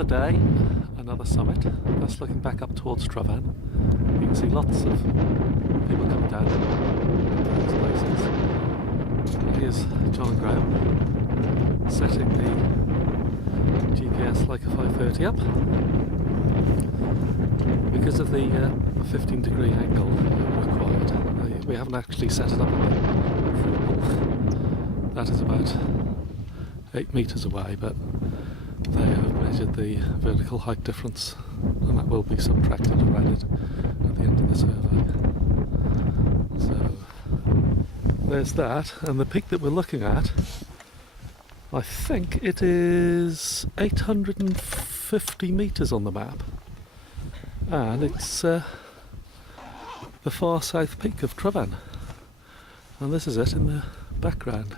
Another day, another summit. That's looking back up towards Tryfan. You can see lots of people coming down to these places. Here's John and Graham setting the GPS like a 530 up because of the 15-degree angle required. We haven't actually set it up that is about 8 metres away, but they have measured the vertical height difference and that will be subtracted or added at the end of the survey. So there's that, and the peak that we're looking at, I think it is 850 metres on the map, and it's the Far South Peak of Tryfan, and this is it in the background.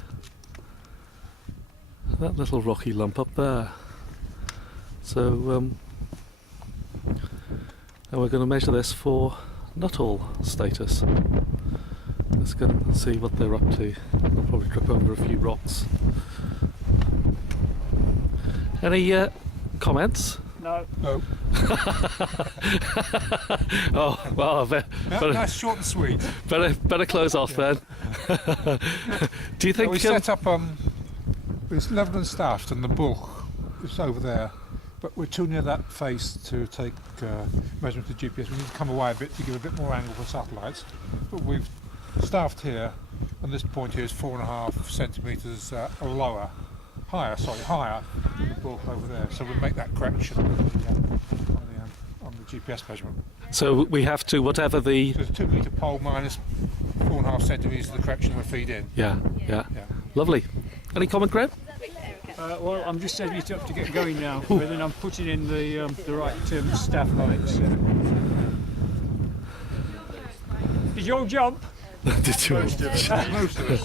That little rocky lump up there. So and we're going to measure this for Nuttall status. Let's go and see what they're up to. They'll probably trip over a few rocks. Any comments? No. No. Oh, well, Nice, short and sweet. better close off then. Do you think we set up it's level and staffed, and the bull is over there, but we're too near that face to take measurements of GPS. We need to come away a bit to give a bit more angle for satellites, but we've staffed here, and this point here is 4.5 centimetres higher than the bull over there, so we'll make that correction on the GPS measurement. So we have to, whatever the... So it's a 2 metre pole minus 4.5 centimetres of the correction we feed in. Yeah. Lovely. Any comment, Graham? Well, I'm just setting it up to get going now, but then I'm putting in the right staff heights. Did you all jump? Did you?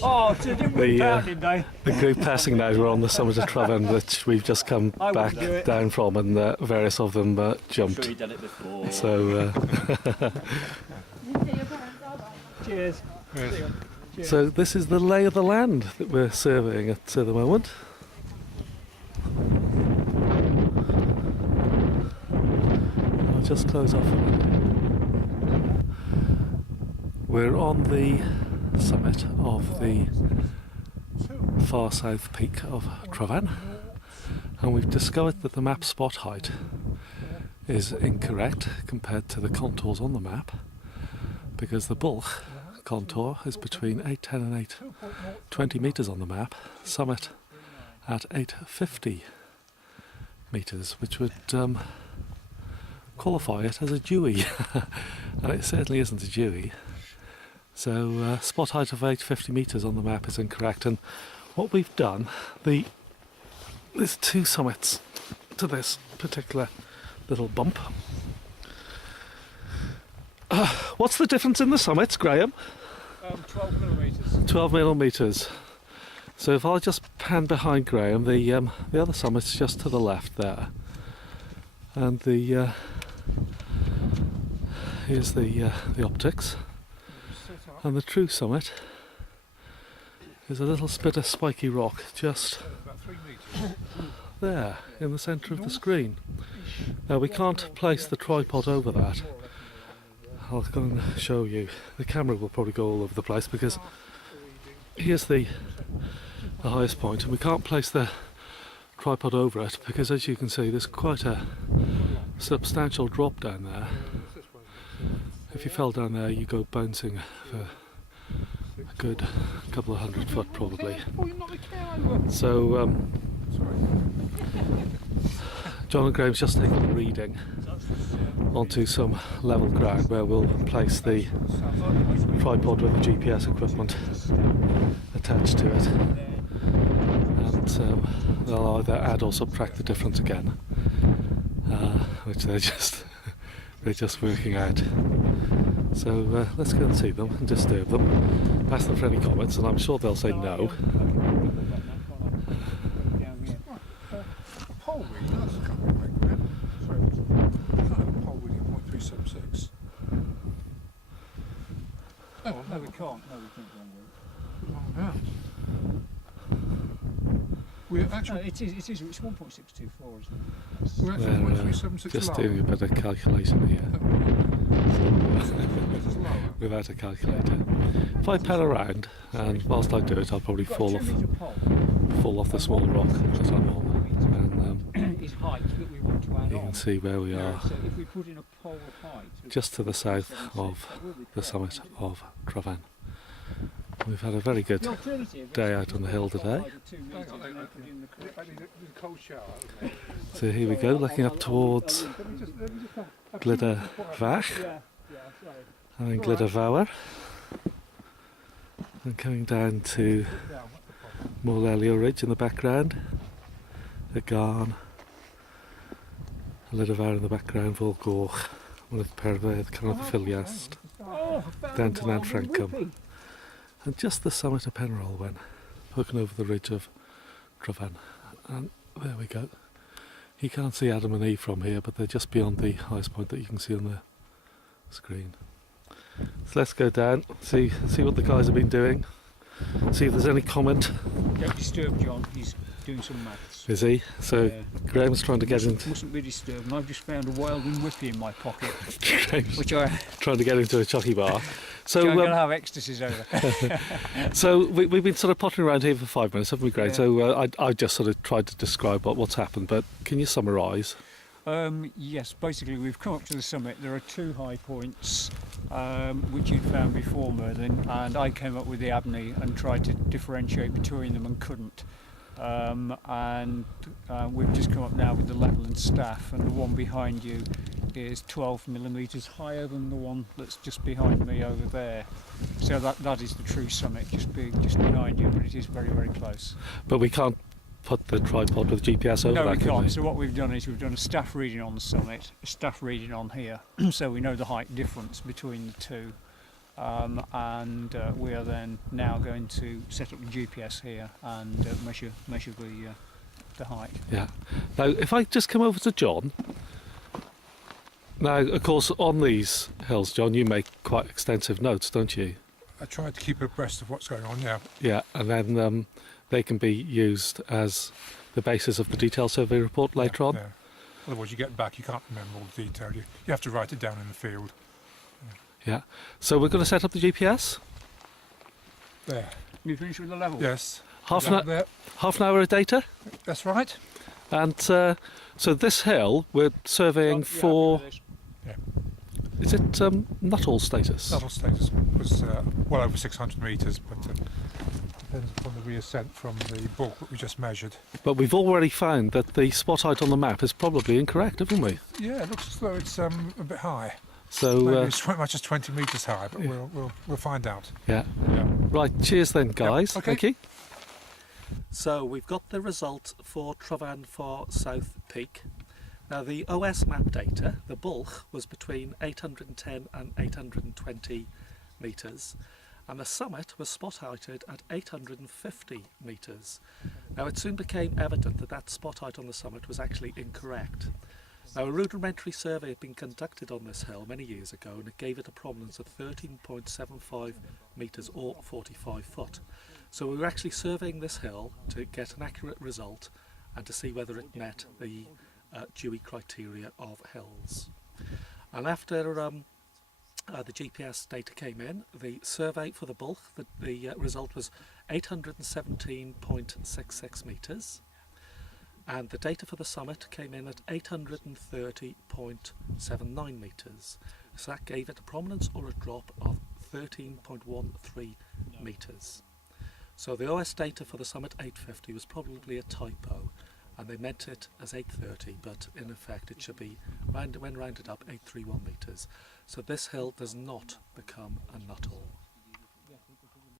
Oh, so didn't we didn't they? The group passing now, we're on the summit of Tryfan, which we've just come back down from, and various of them jumped. I'm sure you've done it before. So, Cheers. Yes. so this is the lay of the land that we're surveying at the moment. I'll just close off. We're on the summit of the Far South Peak of Tryfan, and we've discovered that the map spot height is incorrect compared to the contours on the map, because the bulk contour is between 810 and 820 metres on the map, summit at 850 metres, which would qualify it as a Dewey, and it certainly isn't a Dewey. So spot height of 850 metres on the map is incorrect, and what we've done, there's two summits to this particular little bump. What's the difference in the summits, Graham? 12 millimetres. 12 millimetres. So if I just pan behind Graham, the other summit's just to the left there, and here's the optics. And the true summit is a little spit of spiky rock just there in the centre of the screen. Now we can't place the tripod over that. I'll go and show you. The camera will probably go all over the place because here's the highest point, and we can't place the tripod over it because, as you can see, there's quite a substantial drop down there. If you fell down there, you go bouncing for a good couple of 100 foot probably. So John and Graham's just taking a reading onto some level ground where we'll place the tripod with the GPS equipment attached to it, and they'll either add or subtract the difference again, which they're just working out. So let's go and see them and disturb them, ask them for any comments, and I'm sure they'll say no. Pole reading 0.376. Oh, no, we can't. No, we can't go on with it. We're the actual. No, it is. It's 1.624, isn't it? We're actually We're 1.376 just low. doing a bit of calculation here This is lower. without a calculator. If I pan around, and whilst I do it, I'll probably Got a fall 2 metre pole. off the small rock that I'm on, and Is height that we want to add you on. can see where we are, So if we put in a pole of height, just to the south of the summit of Tryfan. We've had a very good the alternative day out on the hill today. I need a cold shower. So here we go, looking up towards Glyderau and Glyderau, and coming down to Morlelio Ridge in the background, the Garn, Glyderau in the background, Volgorch, one of the Pervert, kind of the Filiast, down to Nan Francum, and just the summit of Llyn Ogwen, poking over the ridge of Tryfan. And there we go. You can't see Adam and Eve from here, but they're just beyond the highest point that you can see on the screen. So let's go down, see what the guys have been doing, see if there's any comment. Don't disturb John, he's doing some maths. Is he? So Yeah. Graham's trying to get into Mustn't be disturbed, and I've just found a wild and whippy in my pocket, Graham's which I trying to get into a chocky bar. I'm going to So have ecstasies over. we've been sort of pottering around here for 5 minutes, haven't we, Graham? Yeah. So I just sort of tried to describe what's happened, but can you summarise? Yes, basically we've come up to the summit. There are 2 high points which you'd found before, Merlin, and I came up with the Abney and tried to differentiate between them and couldn't. We've just come up now with the Leveland staff, and the one behind you is 12 millimetres higher than the one that's just behind me over there. So that is the true summit, just behind you, but it is very, very close. But we can't put the tripod with GPS over No, that, we can can't. So what we've done is we've done a staff reading on the summit, a staff reading on here, so we know the height difference between the two. We are then now going to set up the GPS here and measure the height. Yeah. Now, if I just come over to John. Now, of course, on these hills, John, you make quite extensive notes, don't you? I tried to keep abreast of what's going on, yeah. Yeah, and then they can be used as the basis of the detailed survey report later on. Yeah. Otherwise you get back, you can't remember all the detail. You have to write it down in the field. Yeah. So we're going to set up the GPS. There. You finished with the level? Yes. Half That an there. hour of data. That's right. And so this hill, we're surveying for, is it Nuttall status? Nuttall status was well over 600 metres, but depends upon the reascent from the bulk that we just measured. But we've already found that the spot height on the map is probably incorrect, haven't we? Yeah, it looks as though it's a bit high. So Maybe it's quite much as 20 metres high, but we'll find out. yeah. Yeah. Right, cheers then, guys. Okay. Thank you. So we've got the result for Tryfan Far South Peak. Now the OS map data, the bulk, was between 810 and 820 metres, and the summit was spot heighted at 850 metres. Now it soon became evident that that spot height on the summit was actually incorrect. Now a rudimentary survey had been conducted on this hill many years ago, and it gave it a prominence of 13.75 metres or 45 foot. So we were actually surveying this hill to get an accurate result and to see whether it met the Dewey criteria of hills. And after the GPS data came in, the survey for the bulk, the result was 817.66 metres. And the data for the summit came in at 830.79 metres. So that gave it a prominence or a drop of 13.13 metres. So the OS data for the summit 850 was probably a typo, and they meant it as 830, but in effect it should be, when rounded up, 831 metres. So this hill does not become a Nuttall.